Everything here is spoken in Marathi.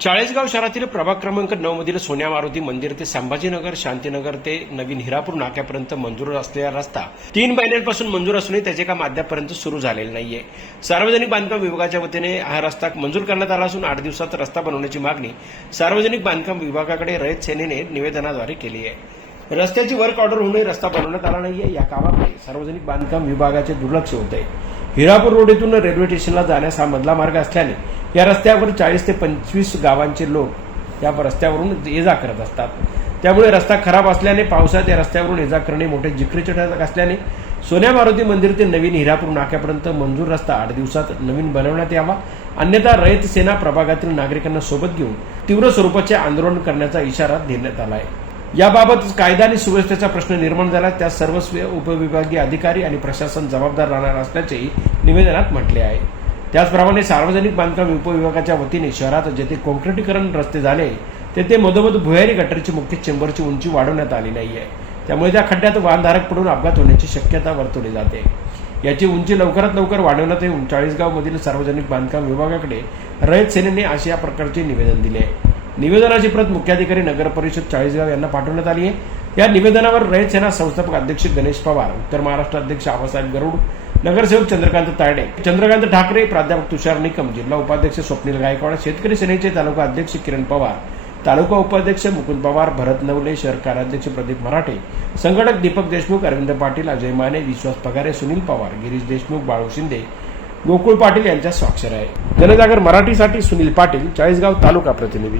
चाळीसगाव शहरातील प्रभाग क्रमांक 9 मधील सोन्या मारुती मंदिर ते संभाजीनगर, शांतीनगर ते नवीन हिरापूर नाक्यापर्यंत मंजूर असलेला रस्ता 3 महिन्यांपासून मंजूर असूनही त्याचे काम अद्यापपर्यंत सुरू झालेले नाहीये. सार्वजनिक बांधकाम विभागाच्या वतीने हा रस्ता मंजूर करण्यात आला असून 8 दिवसात रस्ता बनवण्याची मागणी सार्वजनिक बांधकाम विभागाकडे रयत सेनेने निवेदनाद्वारे केली आहे. रस्त्याची वर्क ऑर्डर होऊनही रस्ता बनवण्यात आला नाहीये. या कामाकडे सार्वजनिक बांधकाम विभागाचे दुर्लक्ष होते. हिरापूर रोड येथून रेल्वे स्टेशनला जाण्यास हा मधला मार्ग असल्याने या रस्त्यावर 40 ते 25 गावांचे लोक या रस्त्यावरून ये जा करत असतात. त्यामुळे रस्ता खराब असल्याने पावसाळ्यात या रस्त्यावरून ये जा करणे मोठे जिक्रीचे ठरत असल्याने सोन्या मारुती मंदिर ते नवीन हिरापूर नाक्यापर्यंत मंजूर रस्ता 8 दिवसात नवीन बनवण्यात यावा, अन्यथा रयत सेना प्रभागातील नागरिकांना सोबत घेऊन तीव्र स्वरूपाचे आंदोलन करण्याचा इशारा देण्यात आला आहे. याबाबत कायदा आणि सुव्यवस्थेचा प्रश्न निर्माण झाला, त्या सर्वस्व उपविभागीय अधिकारी आणि प्रशासन जबाबदार राहणार असल्याचेही निवेदनात म्हटले आहे. त्याचप्रमाणे सार्वजनिक बांधकाम उपविभागाच्या वतीने शहरात जेथे काँक्रिटीकरण रस्ते झाले तेथे मधोमध भुयारी गटरची मुख्य चेंबरची उंची वाढवण्यात आली नाही आहे. त्यामुळे त्या खड्ड्यात वाहनधारक पडून अपघात होण्याची शक्यता वर्तवली जाते. याची उंची लवकरात लवकर वाढवण्यात येऊन चाळीसगाव मधील सार्वजनिक बांधकाम विभागाकडे रयत सेनेने अशा प्रकारचे निवेदन दिले आहे. निवेदनाची प्रत मुख्याधिकारी नगर परिषद चाळीसगाव यांना पाठवण्यात आली आहे. या निवेदनावर रयत सेना संस्थापक अध्यक्ष गणेश पवार, उत्तर महाराष्ट्र अध्यक्ष आबासाहेब गरुड, नगरसेवक चंद्रकांत तायडे, चंद्रकांत ठाकरे, प्राध्यापक तुषार निकम, जिल्हा उपाध्यक्ष स्वप्नील गायकवाड, शेतकरी सेनेचे तालुका अध्यक्ष किरण पवार, तालुका उपाध्यक्ष मुकुंद पवार, भरत नवले, शहर कार्याध्यक्ष प्रदीप मराठे, संघटक दीपक देशमुख, अरविंद पाटील, अजय माने, विश्वास पगारे, सुनील पवार, गिरीश देशमुख, बाळू शिंदे, गोकुळ पाटील यांच्या स्वाक्षऱ्या आहे. जनजागर मराठीसाठी सुनील पाटील, चाळीसगाव तालुका प्रतिनिधी.